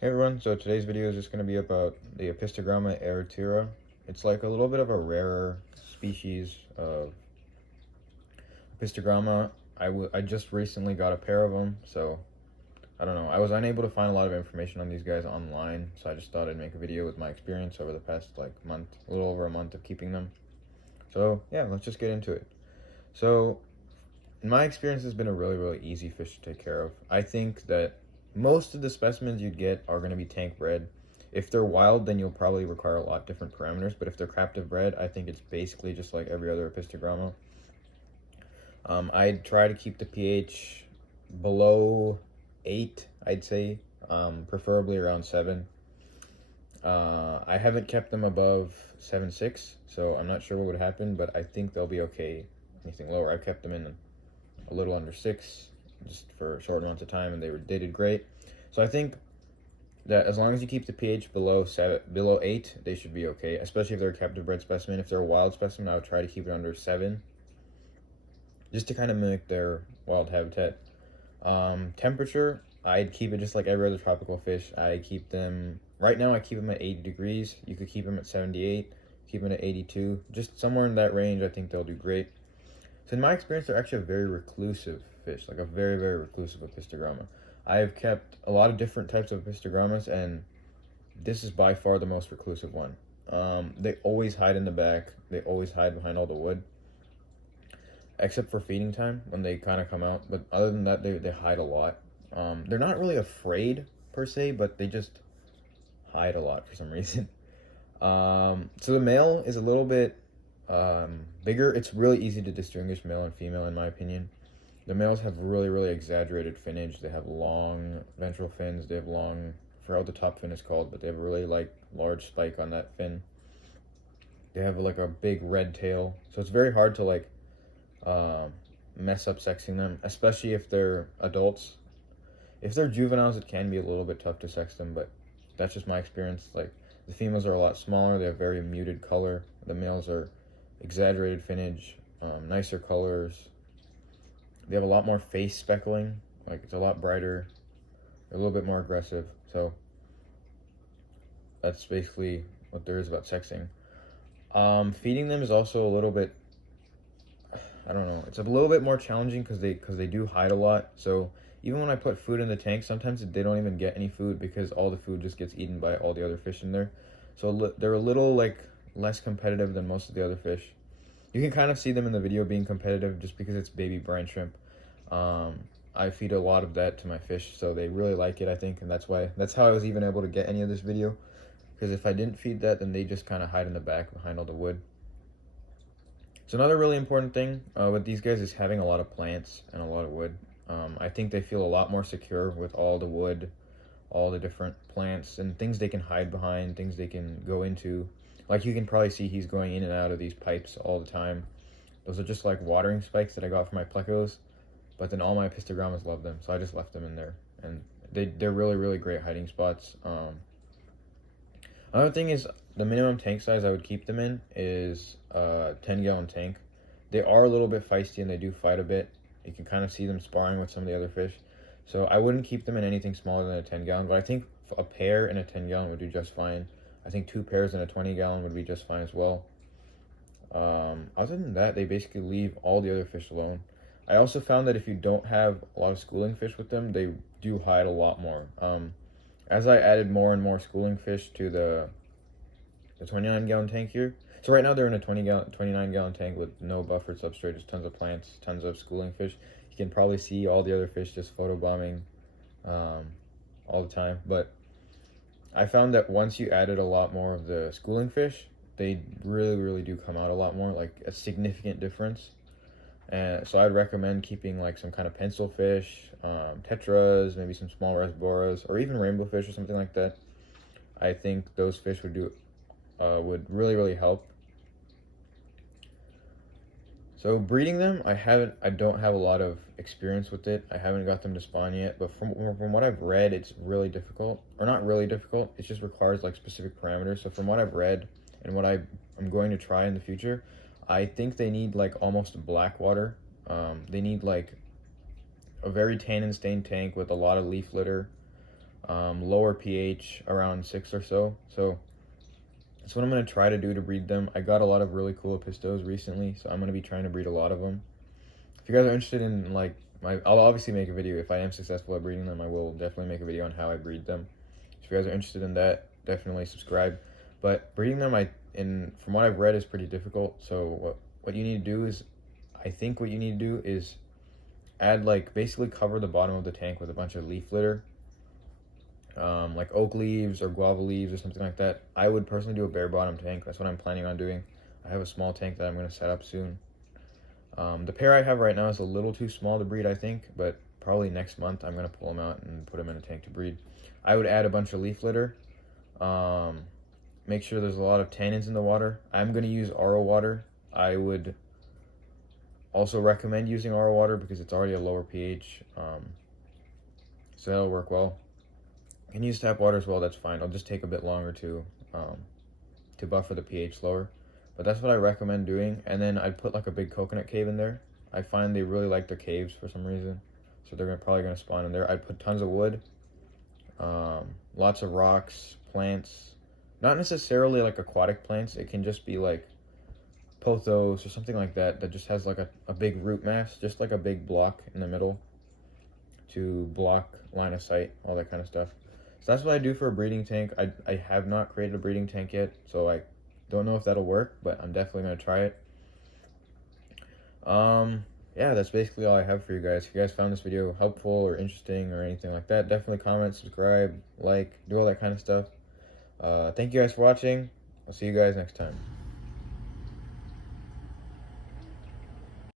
Hey everyone, so today's video is just going to be about the Apistogramma Erythrura. It's like a little bit of a rarer species of Apistogramma. I just recently got a pair of them, so I don't know. I was unable to find a lot of information on these guys online, so I just thought I'd make a video with my experience over the past like month, a little over a month of keeping them. So yeah, let's just get into it. So in my experience, it's been a really easy fish to take care of. I think that most of the specimens you get are going to be tank bred. If they're wild, then you'll probably require a lot different parameters, but if they're captive bred, I think it's basically just like every other Apistogramma. I'd try to keep the pH below 8, I'd say, preferably around 7. I haven't kept them above 7.6, so I'm not sure what would happen, but I think they'll be okay. Anything lower, I've kept them in a little under 6 just for short amounts of time, and they did great. So I think that as long as you keep the pH below 8, they should be okay, especially if they're a captive bred specimen. If they're a wild specimen, I would try to keep it under 7 just to kind of mimic their wild habitat. Temperature, I'd keep it just like every other tropical fish. I keep them right now, I keep them at 80 degrees. You could keep them at 78, keep them at 82, just somewhere in that range. I think they'll do great. So in my experience, they're actually a very reclusive fish, like a very reclusive Apistogramma. I have kept a lot of different types of Apistogrammas, and this is by far the most reclusive one. They always hide in the back. They always hide behind all the wood, except for feeding time when they kind of come out. But other than that, they hide a lot. They're not really afraid per se, but they just hide a lot for some reason. So the male is a little bit bigger. It's really easy to distinguish male and female, in my opinion. The males have really exaggerated finnage. They have long ventral fins. They have long, I forgot what the top fin is called, but they have a really like large spike on that fin. They have like a big red tail, so it's very hard to like mess up sexing them, especially if they're adults. If they're juveniles, it can be a little bit tough to sex them, but that's just my experience. Like, the females are a lot smaller. They have very muted color. The males are exaggerated finnage, nicer colors. They have a lot more face speckling. Like, it's a lot brighter. They're a little bit more aggressive. So that's basically what there is about sexing. Feeding them is also a little bit, I don't know, it's a little bit more challenging because they do hide a lot. So even when I put food in the tank, sometimes they don't even get any food because all the food just gets eaten by all the other fish in there. So they're a little like less competitive than most of the other fish. You can kind of see them in the video being competitive just because it's baby brine shrimp. I feed a lot of that to my fish, so they really like it, I think, and that's how I was even able to get any of this video. Because if I didn't feed that, then they just kind of hide in the back behind all the wood. So another really important thing with these guys is having a lot of plants and a lot of wood. I think they feel a lot more secure with all the wood, all the different plants and things they can hide behind, things they can go into. Like, you can probably see he's going in and out of these pipes all the time. Those are just like watering spikes that I got from my plecos, but then all my Apistogrammas love them, so I just left them in there, and they're really great hiding spots. Another thing is the minimum tank size I would keep them in is a 10-gallon tank. They are a little bit feisty and they do fight a bit. You can kind of see them sparring with some of the other fish. So I wouldn't keep them in anything smaller than a 10-gallon, but I think a pair in a 10-gallon would do just fine. I think 2 pairs in a 20-gallon would be just fine as well. Other than that, they basically leave all the other fish alone. I also found that if you don't have a lot of schooling fish with them, they do hide a lot more. As I added more and more schooling fish to the 29-gallon tank here. So right now they're in a 29-gallon tank with no buffered substrate, just tons of plants, tons of schooling fish. You can probably see all the other fish just photobombing all the time. But I found that once you added a lot more of the schooling fish, they really do come out a lot more, like a significant difference. And so I'd recommend keeping like some kind of pencil fish, tetras, maybe some small rasboras, or even rainbow fish or something like that. I think those fish would really help. So breeding them, I don't have a lot of experience with it. I haven't got them to spawn yet, but from what I've read, it's really difficult, or not really difficult. It just requires like specific parameters. So from what I've read and what I'm going to try in the future, I think they need like almost black water. They need like a very tannin stained tank with a lot of leaf litter. lower pH around 6 or so. So that's what I'm going to try to do to breed them. I got a lot of really cool Apistos recently, so I'm going to be trying to breed a lot of them. If you guys are interested in, like, I'll obviously make a video. If I am successful at breeding them, I will definitely make a video on how I breed them. If you guys are interested in that, definitely subscribe. But breeding them, from what I've read, is pretty difficult. So what you need to do is, I think what you need to do is add, like, basically cover the bottom of the tank with a bunch of leaf litter. Like oak leaves or guava leaves or something like that. I would personally do a bare bottom tank. That's what I'm planning on doing. I have a small tank that I'm going to set up soon. The pair I have right now is a little too small to breed, I think, but probably next month I'm going to pull them out and put them in a tank to breed. I would add a bunch of leaf litter. Make sure there's a lot of tannins in the water. I'm going to use RO water. I would also recommend using RO water because it's already a lower pH, so that'll work well. You can use tap water as well, that's fine. It'll just take a bit longer to buffer the pH lower. But that's what I recommend doing. And then I'd put like a big coconut cave in there. I find they really like the caves for some reason, so they're probably going to spawn in there. I'd put tons of wood, lots of rocks, plants. Not necessarily like aquatic plants. It can just be like pothos or something like that just has like a big root mass, just like a big block in the middle to block line of sight, all that kind of stuff. So that's what I do for a breeding tank. I have not created a breeding tank yet, so I don't know if that'll work, but I'm definitely going to try it. Yeah, that's basically all I have for you guys. If you guys found this video helpful or interesting or anything like that, definitely comment, subscribe, like, do all that kind of stuff. Thank you guys for watching. I'll see you guys next time.